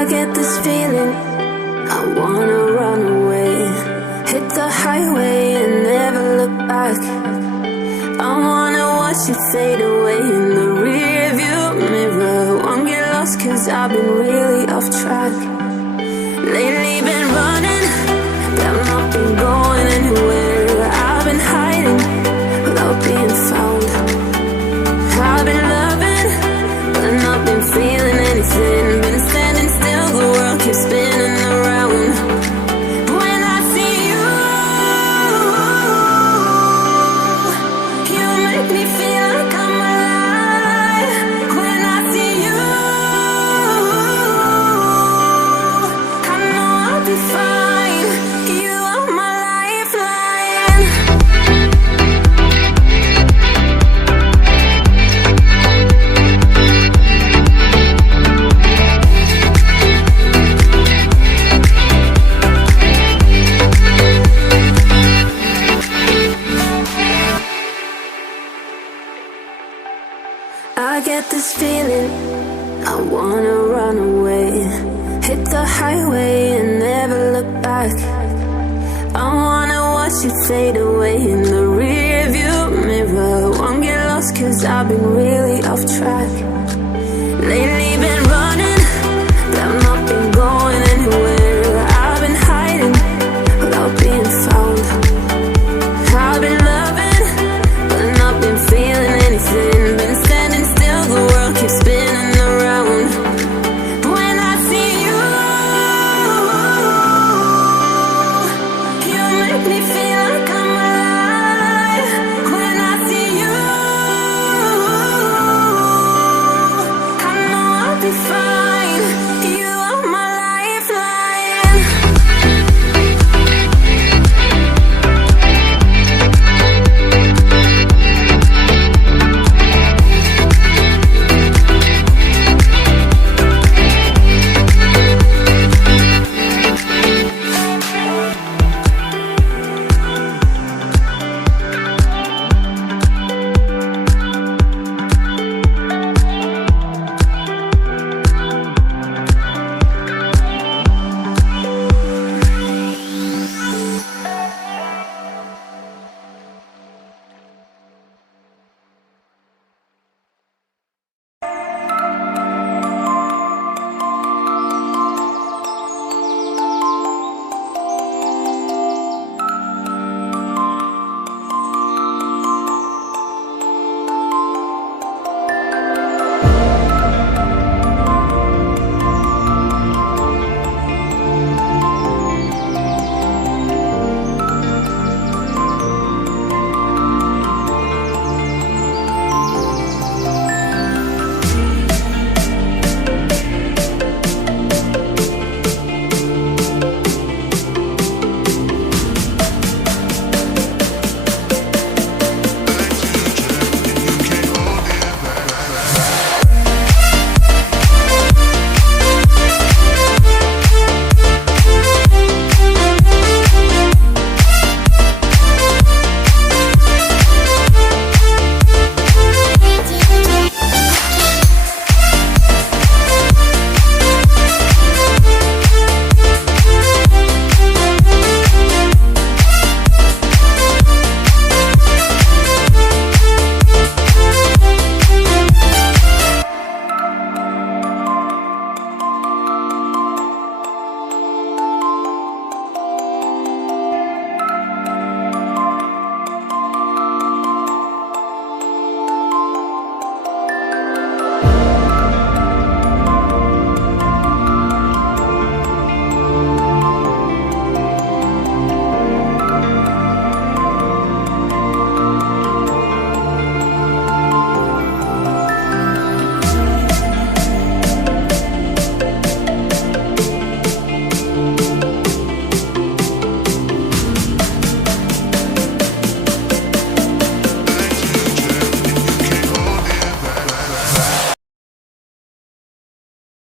I get this feeling, I wanna run away. Hit the highway and never look back. I wanna watch you fade away in the rearview mirror. Won't get lost cause I've been really off track. Lately been running, but I've not been going anywhere. I've been hiding without being found. I've been loving, but not been feeling anything. Been standing still, the world keeps spinning around. When I see you, you make me feel like I'm alive. When I see you, I know I'll be fine. You are my lifeline. I get this feeling, I wanna run away. Hit the highway and never look back. I wanna watch you fade away in the rearview mirror. Won't get lost cause I've been really